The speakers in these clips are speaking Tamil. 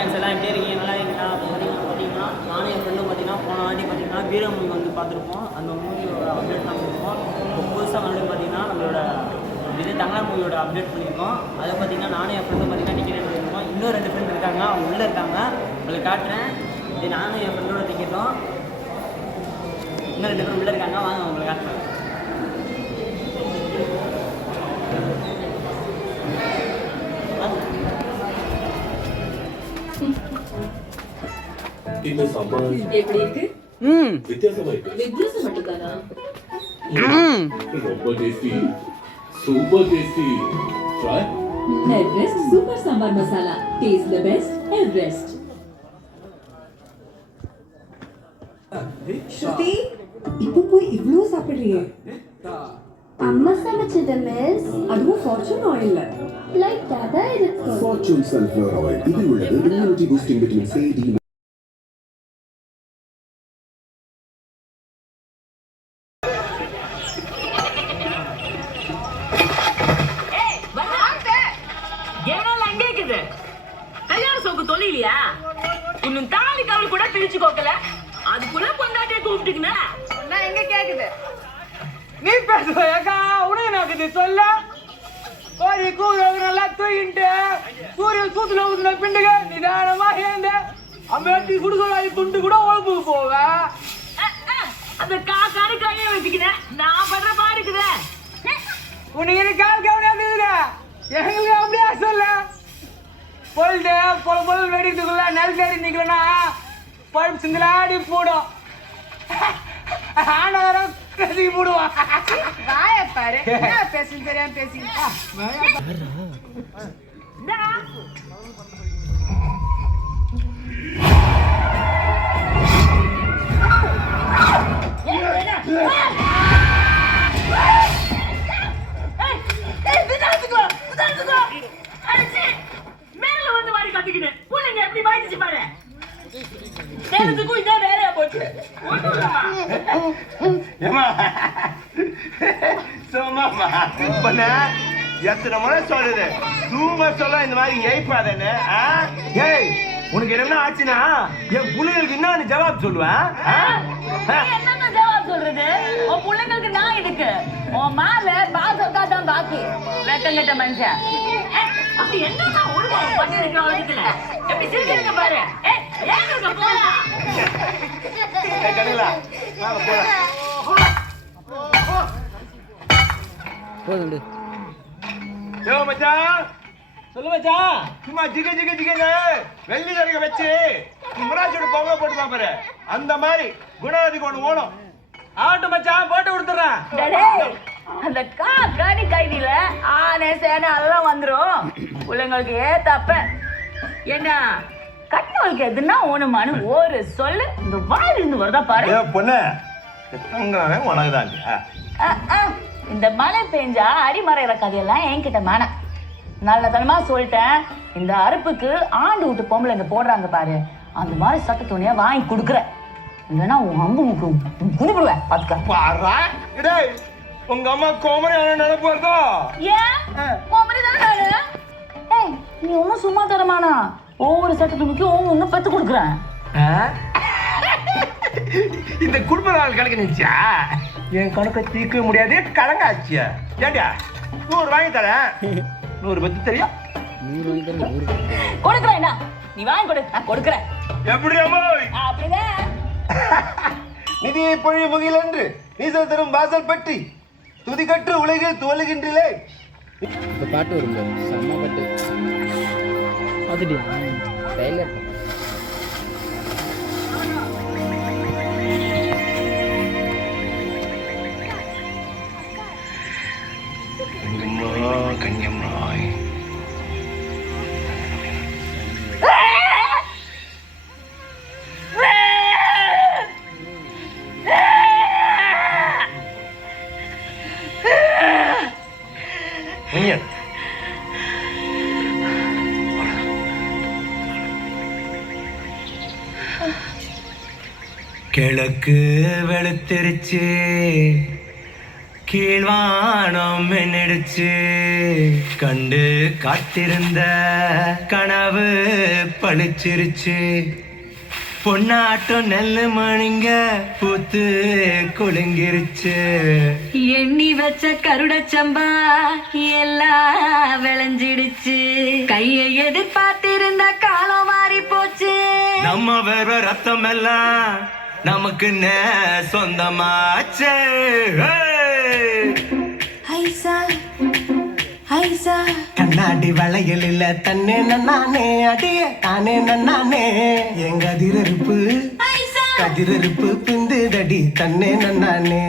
ஃப்ரெண்ட்ஸ் எல்லாம் எப்படி இருக்கீங்க? நல்லா இருக்கீங்களா? அப்படின்னு பார்த்தீங்கன்னா நானும் என் ஃப்ரெண்டும் பார்த்தீங்கன்னா போன வாட்டி பார்த்தீங்கன்னா வீர வந்து பார்த்துருப்போம். அந்த மூவியோட அப்டேட் தான் பண்ணியிருக்கோம் இப்போ புதுசாக மறுபடியும் பார்த்தீங்கன்னா நம்மளோட இது தமிழா மூவியோட அப்டேட் பண்ணியிருக்கோம். அதை பார்த்தீங்கன்னா நானும் என் ஃப்ரெண்டும் பார்த்தீங்கன்னா டிக்கெட் எடுத்துருக்கோம் இன்னும் ரெண்டு ஃப்ரெண்ட் இருக்காங்க. அவங்க உள்ளே இருக்காங்க. உங்களுக்கு காட்டுறேன். இது நானும் என் ஃப்ரெண்டோட டிக்கெட்டும் இன்னும் ரெண்டு பேரும் உள்ளே இருக்காங்க. வாங்க உங்களுக்கு காட்டுறேன். இந்த சாம்பார் எப்படி இருக்கு ம் வித்தியாசமா இருக்கு வித்தியாசம் மட்டும்தானா ரொம்ப tasty super tasty try Everest super sambar masala taste the best Everest Shruti இப்போ போய் இவ்ளோ சாப்பிடுறியே அம்மா சமைச்சது மிஸ் அதுவும் ஃபார்ச்சூன் ஆயில்ல லைட்டாக தான் இருக்கும் Fortune Sunflower Oil இதில் உள்ளது immunity boosting vitamin C, D பிரிச்சு கோக்கல அதுக்குள்ள பொண்டாட்டிய கூப்பிட்டுக்கின. நான் எங்க கேக்குது? நீ பேசுவ ஏக்கா உனக்கு நாக்குது சொல்ல. கோரி கூவுறது நல்லா தூக்கிட்டு சூரியன் சூத்துல ஊதுன பிண்டுக நிதானமா ஏந்த அம்பேத்தி சுடுகொலாய் துண்டு கூட உழப்புக்கு போவ. அந்த காக்காடு கையை வச்சுக்கினேன் நான் படுற பாடுக்குதே. உனக்கு எனக்கு கால் கவனியா எங்களுக்கு அப்படியா சொல்ல? பொழுது பொல பொருள் வெடிக்கிறதுக்குள்ள நெல் தேடி நிக்கலனா பழுப்பு சிந்தலாடி போடும் ஆனவரம் கசி போடுவான் வாய பாரு தெரியாம மேல வந்து மாதிரி கத்திக்கினேன் பிள்ளைங்க எப்படி பாய்ச்சிச்சு பாரு நேரத்துக்கும் இதே வேலையா போச்சு ஒண்ணும் இல்லம்மா. ஏமா சும்மாமா பண்ண எத்தனை முறை சொல்லுது? சும்மா சொல்ல இந்த மாதிரி ஏய்ப்பாதன்னு ஏய் உனக்கு என்ன ஆச்சுன்னா என் பிள்ளைகளுக்கு என்ன ஜவாப் சொல்லுவேன் சொல்றது? உன் பிள்ளைங்களுக்கு நான் இருக்கு உன் மேல பாசக்கா தான் பாக்கி. வெக்கங்கட்ட மனுஷன். ஏய், அப்படி என்னன்னா ஒழுங்கா பண்ணிருக்க அவளுக்குல எப்படி சிரிக்கிறீங்க பாரு? ஏய், ஏங்க போலாம் ஏய், போலாம் யோ மச்சான். சொல்லு மச்சான். சும்மா ஜிக ஜிக ஜிகங்க வெள்ளி கடைக்க வச்சு முராஜோட பொங்கல் போட்டு பாப்பாரு அந்த மாதிரி குணாதிக்கு ஒண்ணு ஓணும் ஆகட்டும் மச்சான். போட்டு கொடுத்துறேன் டேய், அந்த கா கடி கைதியில ஆனை சேனை எல்லாம் வந்துரும். பிள்ளைங்களுக்கு ஏத்தாப்ப. என்ன கட்டவளுக்கு எதுனா ஓணுமான்னு ஒரு சொல்லு. இந்த வாயில இருந்து வருதா பாரு. ஏ பொண்ணு உனக்கு தான். இந்த மழை பெஞ்சா அடிமறைகிற கதையெல்லாம் என்கிட்ட வேணாம் நல்லதனமா சொல்லிட்டேன். இந்த அறுப்புக்கு ஆண்டு விட்டு பொம்பளைங்க போடுறாங்க பாரு. அந்த மாதிரி சட்ட துணியா வாங்கி கொடுக்குற இல்லைன்னா உன் அம்பு முக்கு குடிப்படுவேன் பாத்துக்க. பாரா டேய் உங்க அம்மா கோமரி நினைப்பு வருதோ? ஏன்? கோமரி தானே ஏய் நீ ஒன்றும் சும்மா தரமானா? ஒவ்வொரு சட்ட துணிக்கும் ஒவ்வொன்று பெத்து கொடுக்குறேன். இந்த குடும்ப நாள் கணக்கு நினைச்சா என் கணக்கை தீர்க்க முடியாது கலங்காச்சியா? ஏண்டியா நூறு வாங்கி தரேன். நூறு பத்து தெரியும்? கொடுக்குறேன் என்ன? நீ வாங்கி கொடு நான் கொடுக்குறேன். எப்படி அம்மா அப்படிதான். நிதியை பொழிய முகில் என்று நீசல் தரும் வாசல் பற்றி துதி கற்று உலகில் துவலுகின்றிலே இந்த பாட்டு வரும் செம்ம பாட்டு. பார்த்துட்டியா கிழக்கு வெளுத்திருச்சு. கீழ்வானம் மின்னிடுச்சு. கண்டு காத்திருந்த கனவு பளிச்சிருச்சு. பொன்னாட்டம் நெல்லு மணிங்க பூத்து குலுங்கிருச்சு. எண்ணி வச்ச கருடச்சம்பா எல்லாம் விளைஞ்சிடுச்சு. கையை எதிர்பார்த்திருந்த காலம் மாறி போச்சு நம்ம வேற ரத்தம் எல்லாம் நமக்கு நே சொந்தமாச்சே ஐசா ஐசா கண்ணாடி வளையல் இல்ல தன்னே நன்னானே அடியே தானே நன்னானே. எங்க அதிரறுப்பு கதிரறுப்பு பிந்துதடி தன்னே நன்னானே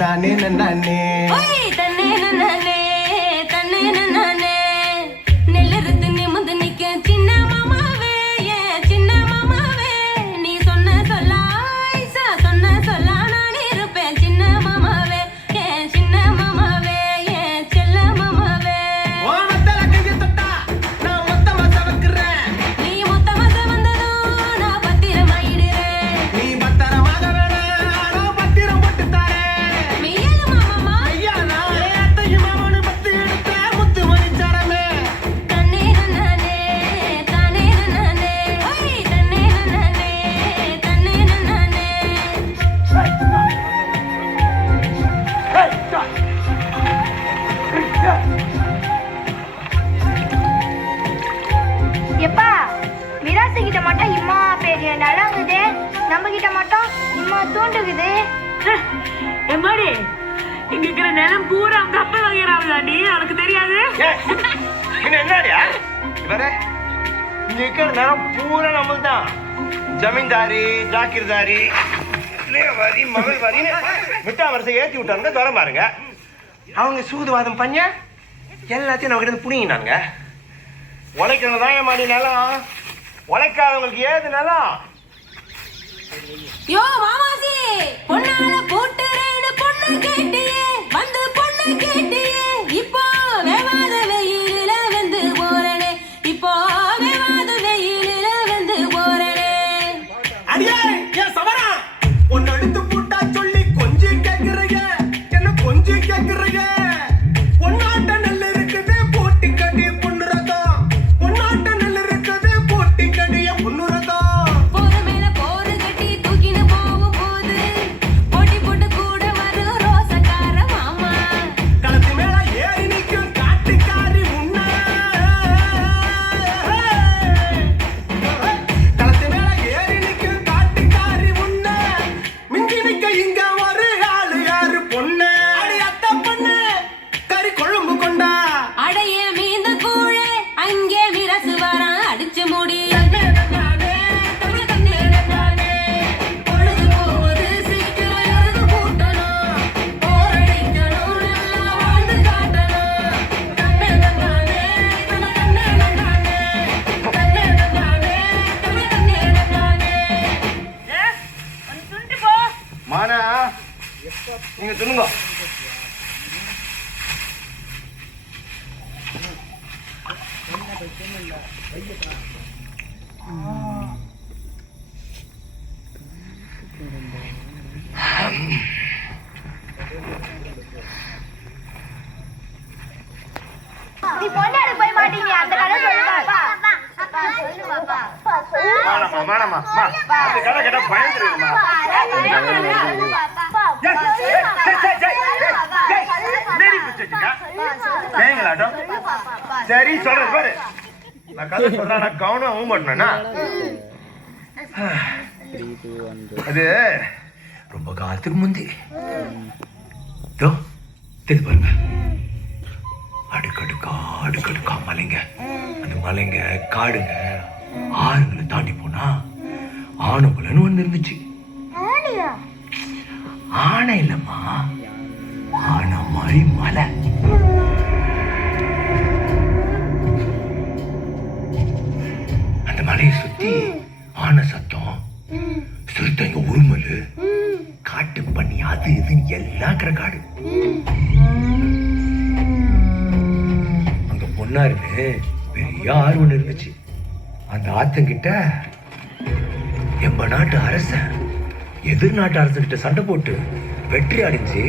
தானே ஓய் தன்னே நன்னானே. கிட்ட மட்டும். இம்மா தூண்டுக்குது எம்மாடி இங்க இருக்கிற நிலம் பூரா அவங்க அப்பா வாங்கிறாங்களாடி உனக்கு தெரியாது? என்ன என்னடியா? இவரே இங்க இருக்கிற நேரம் பூரா நம்மள் தான் ஜமீன்தாரி ஜாக்கிர்தாரி வரி மகள் வரின்னு விட்டா வரிசை ஏத்தி விட்டாங்க தர பாருங்க அவங்க சூதுவாதம் பண்ண எல்லாத்தையும் நம்ம கிட்ட புடிங்கினாங்க உழைக்கிறவங்க தான் மாடி நிலம்? உழைக்காதவங்களுக்கு ஏது நிலம்? யோ மாமாசி பொண்ணால போட்டுறேன்னு பொண்ணு கேட்டியே. வந்து பொண்ணு கேட்டியே. துணுங்க நீ பொண்ணாடு போய் மாட்டீங்க அந்த கதை சொல்லு பாப்பா சொல்லு பாப்பா மானமா மானமா மா அந்த கதை கேட்டா பயந்துருமா சரி சொல்றது பாரு. நான் கதை சொல்றேன் நான் கவனம் ஊம் பண்ணேன்னா அது ரொம்ப காலத்துக்கு முந்தி. இதோ, பாருங்க. அடுக்கடுக்கா அடுக்கடுக்கா மலைங்க. அந்த மலைங்க காடுங்க ஆறுங்களை தாண்டி போனா ஆனக்குலன்னு ஒன்று இருந்துச்சு. ஆனை இல்லம்மா. ஆனை மாதிரி மலை. அந்த மலையை சுத்தி ஆனை சத்தம். சிறுத்தைங்க உருமல். காட்டு பண்ணி அது இதுன்னு எல்லாம் இருக்கிற காடு. அங்க பொன்னாருன்னு பெரிய ஆர்வம் இருந்துச்சு. அந்த ஆத்தங்கிட்ட எம்ப நாட்டு அரசன் எதிர் நாட்டு அரசுகிட்ட சண்டை போட்டு வெற்றி அடைஞ்சு.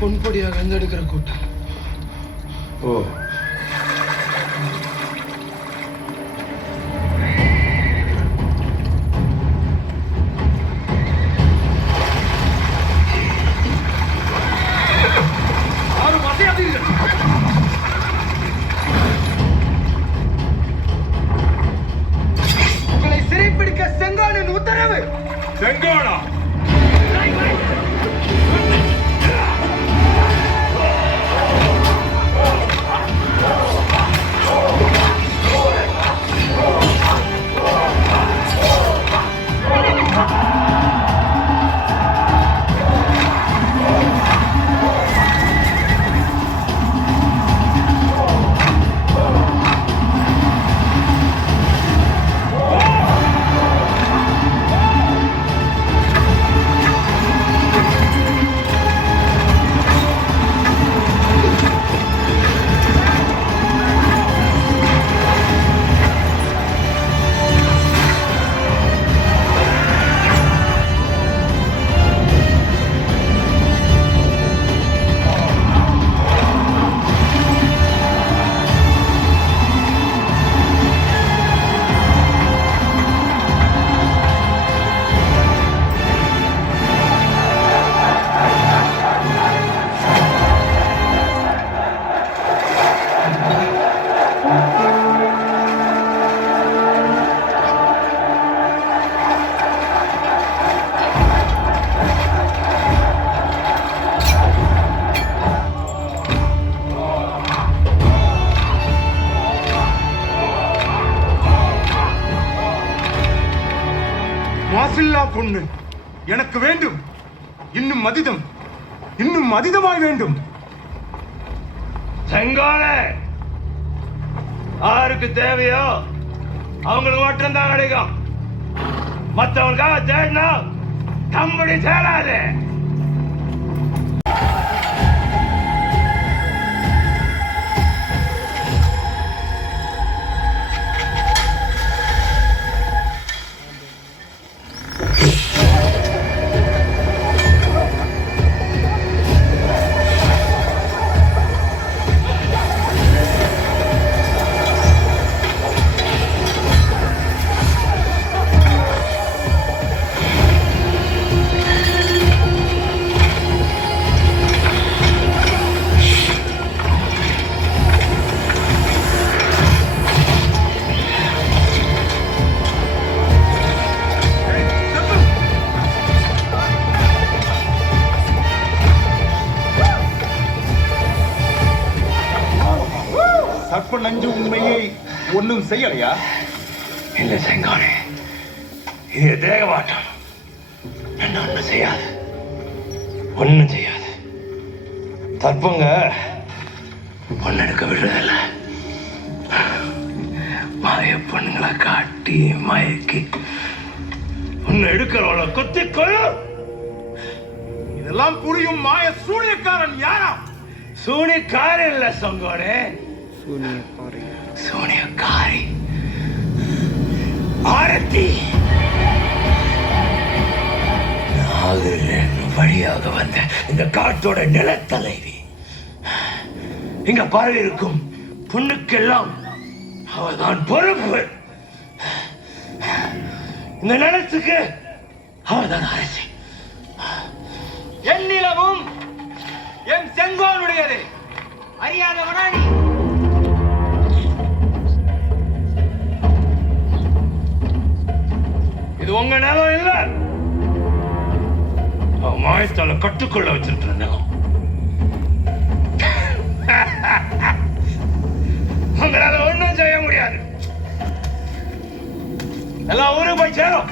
பொன்படியாக கந்தெடுக்கிற கூட்டம். ஓ. இன்னும் வேண்டும். செங்கோல யாருக்கு தேவையோ அவங்களுக்கு மட்டும்தான் கிடைக்கும் மற்றவங்களுக்காக தேடினா தம்படி தேடாது ஒன்றும் செய்யலையா? இல்லை செங்கானே. இது தேகமாட்டம் என்ன ஒன்றும் செய்யாது. ஒன்றும் செய்யாது. தற்பங்க பொண்ணு எடுக்க விடுறதில்ல. மாய பொண்ணுங்களை காட்டி மயக்கி ஒன்று எடுக்கிறவள கொத்தி கொள்ளும் இதெல்லாம் புரியும் மாய சூனியக்காரன் யாரா? சூனியக்காரன் இல்ல சொங்கோடே சூனியக்காரி ஆரத்தி. வழியாக வந்த இந்த காட்டோட நிலத்தலைவி. இங்க பரவி இருக்கும் பொண்ணுக்கெல்லாம் அவதான் பொறுப்பு. இந்த நிலத்துக்கு அவதான் அரசி. என் நிலமும் என் செங்கோலுடையது. அறியாதவனா நீ? இது உங்க நிலம் இல்ல. மாயத்தால கட்டுக்குள்ள வச்சிருக்கிற நிலம். உங்களால ஒண்ணும் செய்ய முடியாது. எல்லாம் ஊருக்கு போய் சேரும்.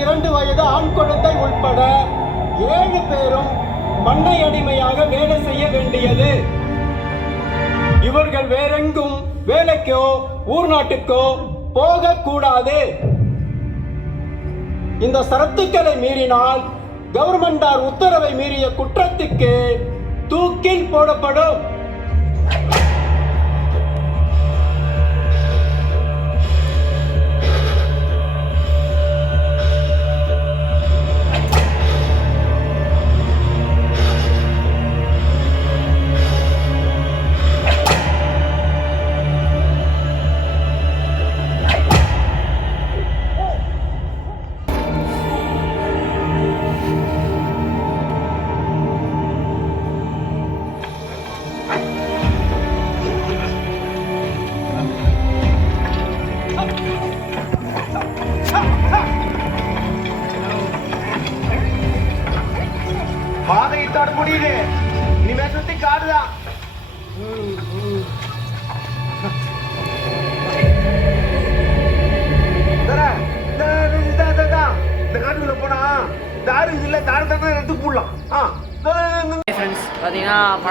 இரண்டு வயது ஆண் குழந்தை உட்பட ஏழு பேரும் பண்ணை அடிமையாக வேலை செய்ய வேண்டியது. இவர்கள் வேறெங்கும் வேலைக்கோ ஊர் நாட்டுக்கோ போகக்கூடாது. இந்த சரத்துக்களை மீறினால் கவர்மெண்டார் உத்தரவை மீறிய குற்றத்துக்கு தூக்கில் போடப்படும்.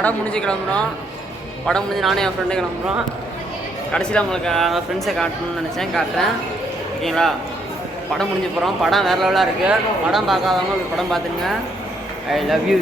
படம் முடிஞ்சு கிளம்புறோம். படம் முடிஞ்சு நானும் என் ஃப்ரெண்டு கிளம்புறோம். கடைசியில் உங்களுக்கு அந்த ஃப்ரெண்ட்ஸை காட்டணும்னு நினச்சேன் காட்டுறேன். ஓகேங்களா? படம் முடிஞ்சு போகிறோம் படம் வேறு லெவலாக இருக்குது படம் பார்க்காதவங்க படம் பார்த்துருங்க ஐ லவ் யூ